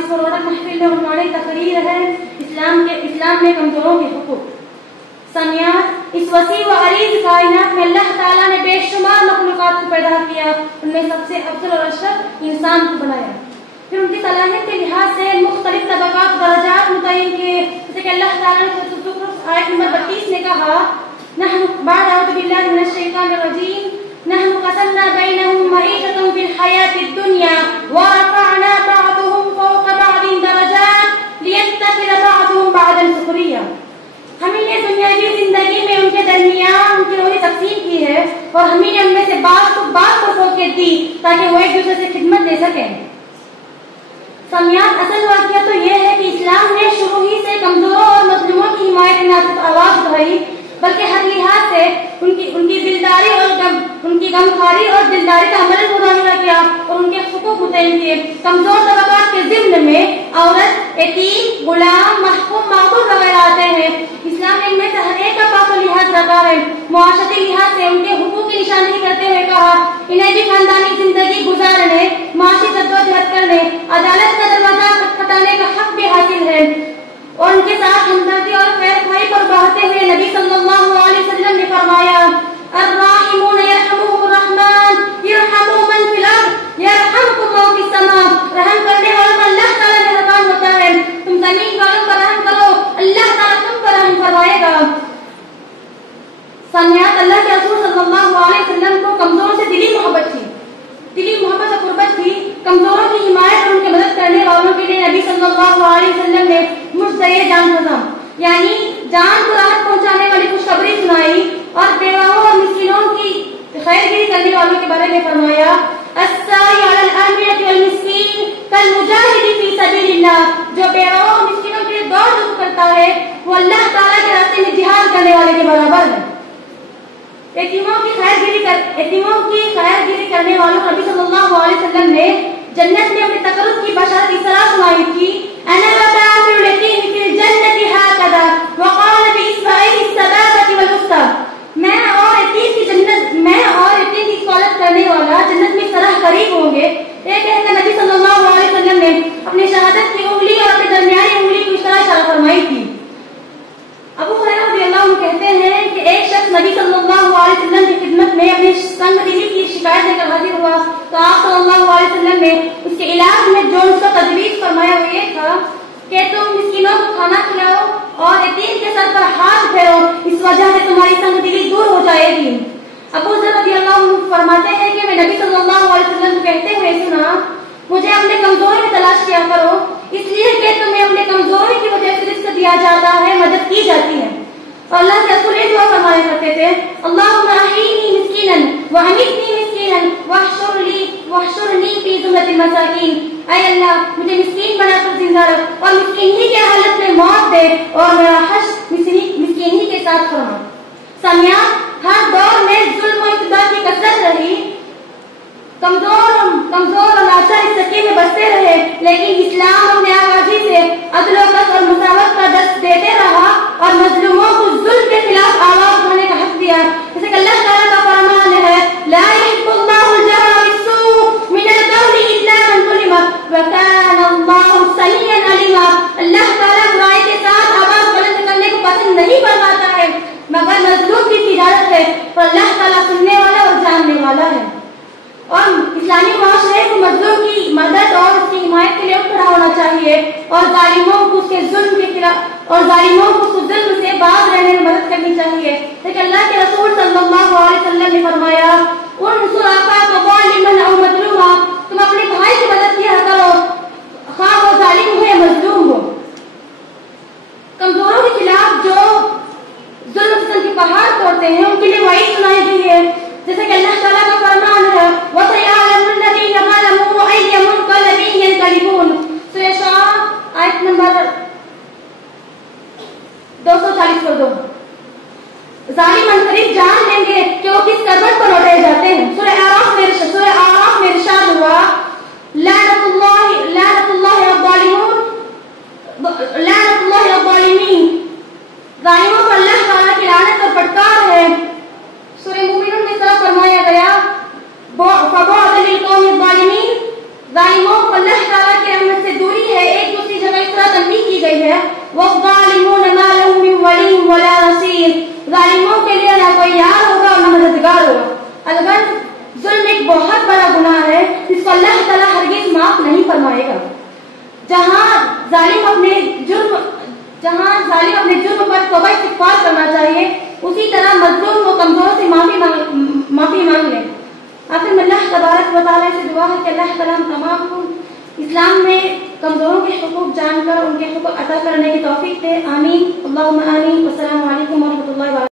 اس مبارک محفل میں عنوان تقریر ہے اسلام میں کمزوروں کے حقوق۔ سامعین، اس وسیع و عریض کائنات میں اللہ تعالیٰ نے بے شمار مخلوقات کو پیدا کیا، ان میں سب سے افضل اور اشرف انسان کو بنایا، پھر ان کی صلاحیت کے لحاظ سے مختلف طبقات درجات متعین کیے، جیسے کہ اللہ تعالیٰ نے سورۃ الزخرف آیت نمبر 32 میں کہا، نحن بعد اعوذ باللہ من الشیطان الرجیم نحن قسمنا بینہم معیشتہم فی الحیاۃ الدنیا ورفعنا بعضهم فوق بعض درجات لیتخذ بعضهم بعضا سخریا۔ ہمیں نے دنیاوی زندگی میں ان کے درمیان ان کی روحی تقسیم کی ہے اور ہمیں نے ان میں سے بعض کو فوقیت دی تاکہ وہ ایک دوسرے سے خدمت دے سکیں۔ سامعین، اصل واقعہ تو یہ ہے کہ اسلام نے شروع ہی سے کمزوروں اور مظلوموں کی حمایت نہ صرف آواز اٹھائی بلکہ ہر لحاظ سے ان کی دلداری اور ان کی غمخواری اور دلداری کا عمل مظاہرہ کیا اور ان کے حقوق متعین کیے۔ کمزور طبقات کے ضمن میں عورت، یتیم، غلام، محکوم، معذور وغیرہ آتے ہیں۔ اسلام نے ان میں سے ہر ایک کا پاک و لحاظ رکھا ہے، معاشرتی لحاظ سے ان کے حقوق کی نشاندہی کرتے ہوئے کہا، انہیں بھی خاندانی زندگی گزارنے، معاشی جدوجہد کرنے، عدالت کا دروازہ کھٹکھٹانے کا حق بھی حاصل ہے۔ اور ان کے ساتھ ہمدردی اور خیر خواہی پر بڑھتے ہوئے نبی صلی اللہ علیہ وسلم نے فرمایا، الراحمون یرحمهم الرحمن یرحموا من فی الارض یرحمکم من فی السماء۔ رحم کرنے والوں پر اللہ تعالیٰ مہربان ہوتا ہے، تم زمین والوں پر رحم کرو، اللہ تعالیٰ تم پر رحم فرمائے گا۔ سامعین، اللہ کے رسول صلی اللہ علیہ وسلم کو کمزوروں سے دلی محبت تھی، دلی محبت اور قربت تھی۔ کمزوروں کی حمایت اور ان کی مدد کرنے والوں کے لیے نبی صلی اللہ علیہ وسلم نے مجزۂ جان خزاں یعنی جان کو راحت پہنچانے والی خوشخبری سنائی اور بیواؤں اور مسکینوں کی خیرگیری کرنے والوں کے بارے میں فرمایا، الساعی علی الارملۃ والمسکین کالمجاہد فی سبیل اللہ۔ جو بیواؤں اور مسکینوں کے لیے دوڑ دھوپ کرتا ہے وہ اللہ تعالیٰ کے راستے میں جہاد کرنے والے کے برابر ہے۔ یتیموں کی خیرگیری کرنے والوں نبی صلی اللہ علیہ وسلم نے جنت میں اپنے تقرب کی بشارت اس طرح سنائی تھی، انا وکافر الیتیم فی الجنۃ ھکذا وقال باصبعیہ السبابۃ والوسطی۔ میں اور یتیم کی کفالت کرنے والا جنت میں اس طرح قریب ہوں گے۔ یہ کہہ کر نبی صلی اللہ علیہ وسلم نے اپنی شہادت کی انگلی اور اپنی درمیانی انگلی کو اس طرح اشارہ فرمائی تھی۔ ابو ہریرہ رضی اللہ عنہ کہتے ہیں کہ ایک شخص نبی صلی اللہ علیہ وسلم کی خدمت میں اپنی سنگ دلی کی شکایت لے کر حاضر ہوا تو آپ صلی اللہ علیہ وسلم نے اس کے علاج میں جو اس کا تجویز فرمایا وہ یہ تھا کہ تم مسکینوں کو کھانا کھلاؤ اور یتیم کے سر پر ہاتھ پھیرو، اس وجہ سے تمہاری سنگ دلی دور ہو جائے گی۔ ابو ذر رضی اللہ عنہ فرماتے ہیں کہ میں نبی صلی اللہ علیہ وسلم کو کہتے ہوئے سنا، مجھے اپنے کمزوری میں تلاش کیا کرو، اس لیے کہ تمہیں اپنے کمزوری کی وجہ سے رزق دیا جاتا ہے، مدد کی جاتی ہے۔ اور اللہ کے رسول یہ دعا فرمایا کرتے تھے، اللہم احیینی مسکینا وامیتنی مسکینا واحشرنی فی زمرۃ المساکین۔ اے اللہ، مجھے مسکین بنا کر زندہ رکھ اور مسکین ہی کے حالت میں موت دے اور میرا حشر مسکین ہی کے ساتھ فرما۔ سامعین، ہر دور میں ظلم و اقتدار کی کثرت رہی، کمزور اور لاچار اس سکے میں بستے رہے، لیکن اسلام اپنے آغازی سے عدل و قسط اور مساوات کا درس دیتے رہا اور مظلوموں کو ظلم کے خلاف آواز اٹھانے کا حق دیا، جیسے کہ اللہ تعالیٰ کا فرمان ہے، لا يحب الله الجهر بالسوء من القول الا من ظلم وكان الله سميعا عليما۔ اللہ تعالیٰ برائی کے ساتھ آواز بلند کرنے کو پسند نہیں فرماتا ہے مگر مظلوم کی تجارت ہے، اور اللہ تعالیٰ سننے والا اور جاننے والا ہے۔ اور اسلامی معاشرے کو مظلوم کی مدد اور اس کی حمایت کے لیے کھڑا ہونا چاہیے اور ظالموں کو اس کے ظلم کے خلاف اور ظالموں کو اس ظلم سے باز رہنے میں مدد کرنی چاہیے۔ لیکن اللہ کے رسول صلی اللہ علیہ وسلم نے فرمایا، انصر اخاک ظالما او مظلوما، تم اپنے بھائی کی مدد کیا کرو خواہ وہ ظالم ہو یا مظلوم ہو۔ کمزوروں کے خلاف جو ظلم ستم کے پہاڑ توڑتے ہیں ان کے لیے وعید سنائی گئی ہے، جیسے کہ اللہ تعالیٰ کا فرمان ہے، وَسَيَعْلَمُ الَّذِينَ ظَلَمُوا أَيَّ مُنقَلَبٍ يَنقَلِبُونَ۔ سورہ شعراء آیت نمبر 240 پر 2۔ ظالم عنقریب جان لیں گے کہ وہ کس کربت پر لوٹائے جاتے ہیں۔ سورہ اعراف میں ارشاد ہوا، لا ہے وَالظَّالِمُونَ مَا لَهُم مِّن وَلِيٍّ وَلَا نَصِيرٍ، ظالموں کے لیے نہ کوئی یار ہوگا اور نہ مددگار ہوگا۔ الغرض ظلم ایک بہت بڑا گناہ ہے جس کو اللہ تعالیٰ ہرگز معاف نہیں فرمائے گا۔ جہاں ظالم اپنے جرم پر توبہ استغفار کرنا چاہیے، اسی طرح مظلوم و کمزور سے معافی مانگ لیں۔ آخر میں اللہ تبارک و تعالیٰ سے دعا ہے کہ اللہ تعالیٰ ہم تمام کو اسلام میں کمزوروں کے حقوق جان کر ان کے حقوق ادا کرنے کی توفیق دے۔ آمین، اللہم آمین۔ السلام علیکم ورحمۃ اللہ وبرکاتہ۔